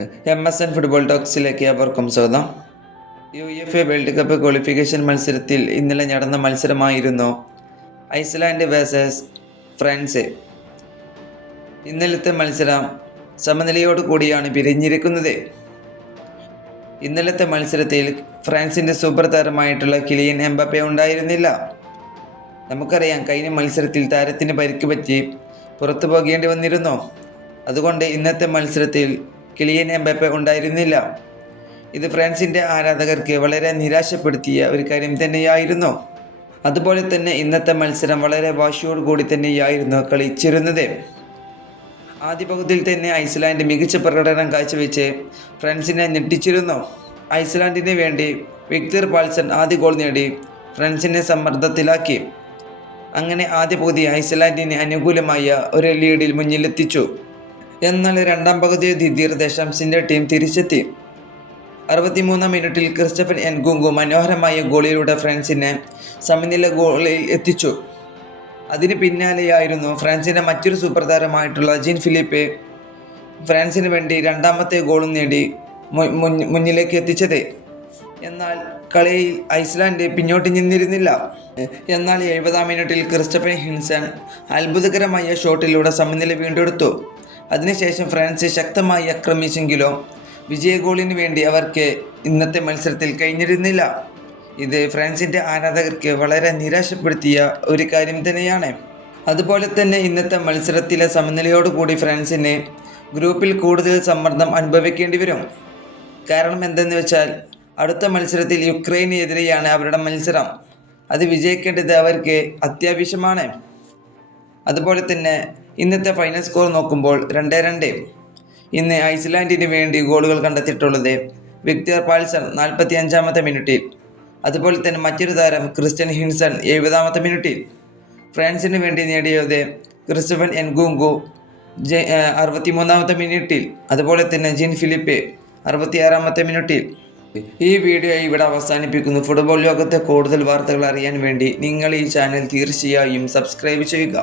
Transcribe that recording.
MSN football ടോക്സിലേക്ക് അവർക്കും സ്വാഗതം. UEFA world cup qualification മത്സരത്തിൽ ഇന്നലെ നടന്ന മത്സരമായിരുന്നു ഐസ്ലാൻഡ് വേഴ്സസ് ഫ്രാൻസ്. ഇന്നലത്തെ മത്സരം സമനിലയോട് കൂടിയാണ് പിരിഞ്ഞിരിക്കുന്നത്. ഇന്നലത്തെ മത്സരത്തിൽ ഫ്രാൻസിൻ്റെ സൂപ്പർ താരമായിട്ടുള്ള കിലിയൻ എംബാപ്പെ ഉണ്ടായിരുന്നില്ല. നമുക്കറിയാം, കഴിഞ്ഞ മത്സരത്തിൽ താരത്തിന് പരിക്ക് പറ്റി പുറത്തു പോകേണ്ടി വന്നിരുന്നു. അതുകൊണ്ട് ഇന്നത്തെ മത്സരത്തിൽ കിലിയൻ എംബാപ്പെ ഉണ്ടായിരുന്നില്ല. ഇത് ഫ്രാൻസിൻ്റെ ആരാധകർക്ക് വളരെ നിരാശപ്പെടുത്തിയ ഒരു കാര്യം തന്നെയായിരുന്നു. അതുപോലെ തന്നെ ഇന്നത്തെ മത്സരം വളരെ വാശിയോടുകൂടി തന്നെയായിരുന്നു കളിച്ചിരുന്നത്. ആദ്യ പകുതിയിൽ തന്നെ ഐസ്ലാൻഡ് മികച്ച പ്രകടനം കാഴ്ചവെച്ച് ഫ്രാൻസിനെ ഞെട്ടിച്ചിരുന്നു. ഐസ്ലാൻഡിന് വേണ്ടി വിക്ടർ പാൾസൺ ആദ്യ ഗോൾ നേടി ഫ്രാൻസിനെ സമ്മർദ്ദത്തിലാക്കി. അങ്ങനെ ആദ്യ പകുതി ഐസ്ലാൻഡിന് അനുകൂലമായ ഒരു ലീഡിൽ മുന്നിലെത്തിച്ചു. എന്നാൽ രണ്ടാം പകുതി ദിദിർ ദേശാംസിൻ്റെ ടീം തിരിച്ചെത്തി. 63-ാം മിനിറ്റിൽ ക്രിസ്റ്റഫൻ എൻകുങ്കു മനോഹരമായ ഗോളിലൂടെ ഫ്രാൻസിനെ സമനില ഗോളിൽ എത്തിച്ചു. അതിന് പിന്നാലെയായിരുന്നു ഫ്രാൻസിൻ്റെ മറ്റൊരു സൂപ്പർ താരമായിട്ടുള്ള ജീൻ ഫിലിപ്പെ ഫ്രാൻസിന് വേണ്ടി രണ്ടാമത്തെ ഗോളും നേടി മുന്നിലേക്ക് എത്തിച്ചത്. എന്നാൽ കളിയിൽ ഐസ്ലാൻഡ് പിന്നോട്ട് നിന്നിരുന്നില്ല. എന്നാൽ 70-ാം മിനിറ്റിൽ ക്രിസ്റ്റഫൻ ഹിൻസൺ അത്ഭുതകരമായ ഷോട്ടിലൂടെ സമനില വീണ്ടെടുത്തു. അതിനുശേഷം ഫ്രാൻസ് ശക്തമായി ആക്രമിച്ചെങ്കിലും വിജയ ഗോളിന് വേണ്ടി അവർക്ക് ഇന്നത്തെ മത്സരത്തിൽ കഴിഞ്ഞിരുന്നില്ല. ഇത് ഫ്രാൻസിൻ്റെ ആരാധകർക്ക് വളരെ നിരാശപ്പെടുത്തിയ ഒരു കാര്യം തന്നെയാണ്. അതുപോലെ തന്നെ ഇന്നത്തെ മത്സരത്തിലെ സമനിലയോടുകൂടി ഫ്രാൻസിന് ഗ്രൂപ്പിൽ കൂടുതൽ സമ്മർദ്ദം അനുഭവിക്കേണ്ടി വരും. കാരണം എന്തെന്ന് വെച്ചാൽ അടുത്ത മത്സരത്തിൽ യുക്രൈനെതിരെയാണ് അവരുടെ മത്സരം. അത് വിജയിക്കേണ്ടത് അവർക്ക് അത്യാവശ്യമാണ്. അതുപോലെ തന്നെ ഇന്നത്തെ ഫൈനൽ സ്കോർ നോക്കുമ്പോൾ 2-2. ഇന്ന് ഐസ്ലാൻഡിന് വേണ്ടി ഗോളുകൾ കണ്ടെത്തിയിട്ടുള്ളത് വിക്ടർ പാൾസൺ 45-ാമത്തെ മിനിറ്റിൽ. അതുപോലെ തന്നെ മറ്റൊരു താരം ക്രിസ്റ്റ്യൻ ഹിൻസൺ 70-ാമത്തെ മിനിറ്റിൽ. ഫ്രാൻസിന് വേണ്ടി നേടിയത് ക്രിസ്റ്റഫൻ എൻകുങ്കു 63-ാമത്തെ മിനിറ്റിൽ. അതുപോലെ തന്നെ ജീൻ ഫിലിപ്പെ 66-ാമത്തെ മിനിറ്റിൽ. ഈ വീഡിയോ ഇവിടെ അവസാനിപ്പിക്കുന്നു. ഫുട്ബോൾ ലോകത്തെ കൂടുതൽ വാർത്തകൾ അറിയാൻ വേണ്ടി നിങ്ങൾ ഈ ചാനൽ തീർച്ചയായും സബ്സ്ക്രൈബ് ചെയ്യുക.